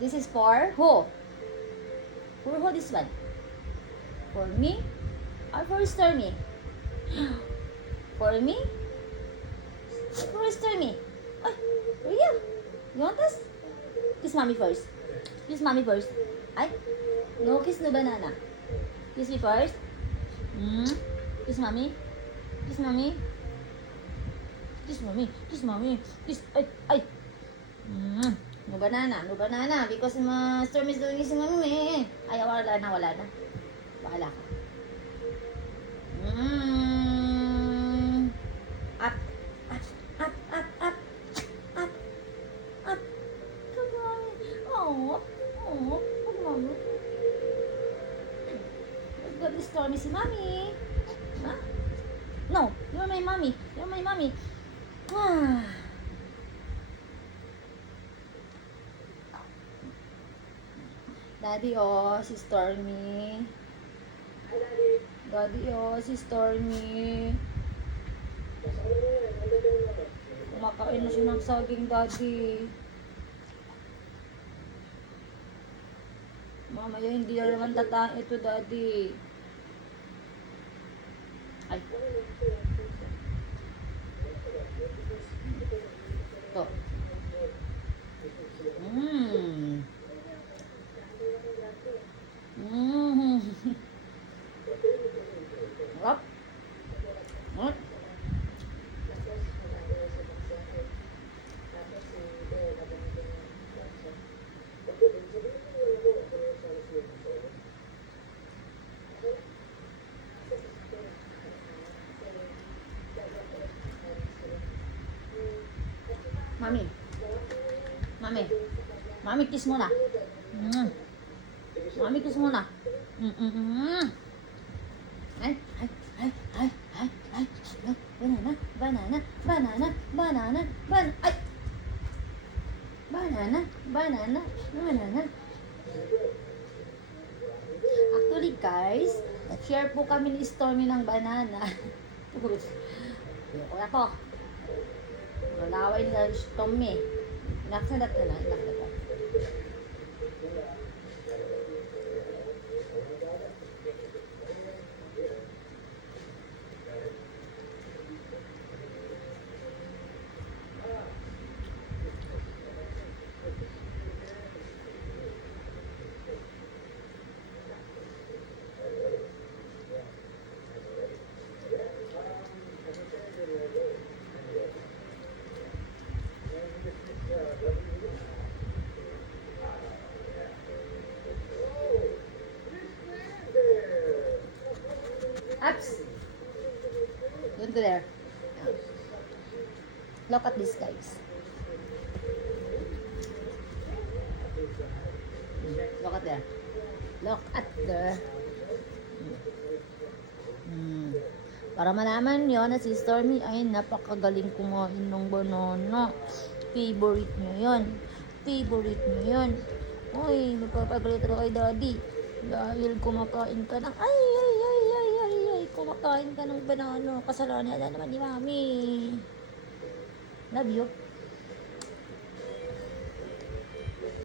This is for who? For who this one? For me? Or for Stormy? For me? For Stormy? Ay, Rhea, you want this? Kiss mommy first. Kiss mommy first. Ay, no kiss no banana. Kiss me first. Kiss mommy. Kiss mommy. Kiss mommy. Kiss mommy. Kiss. Ay. No banana. No banana. Because Stormy is doing this mommy. Ay, wala na. Bahala ka. Up. Come on. Oh. Come on. Let's go to Stormy si mommy. Huh? No, you're my mommy. Daddy, oh, si Stormy. Daddy, oh, si Stormy. Kumakain na siya ng saging, Daddy. Mamaya hindi na naman tataan ito, Daddy. Ay. Ito. Rap. Mami, kiss mo na. Mami, kiss mo na. Ay. Banana. Ay. Banana. Actually, guys, nag-share po kami ni Stormy ng banana. Kuya ko. Malaway na Stormy. Naksadat na. Ups. Don't go there. Look at this, guys. Look at there. Para malaman nyo na si Stormy ay napakagaling kumain ng banana. Favorite nyo yun. Uy, nagpapagalit ako kay Daddy. Dahil kumakain ka ng kumakain ka ng banana. Kasalanan na naman ni Mami. Love you.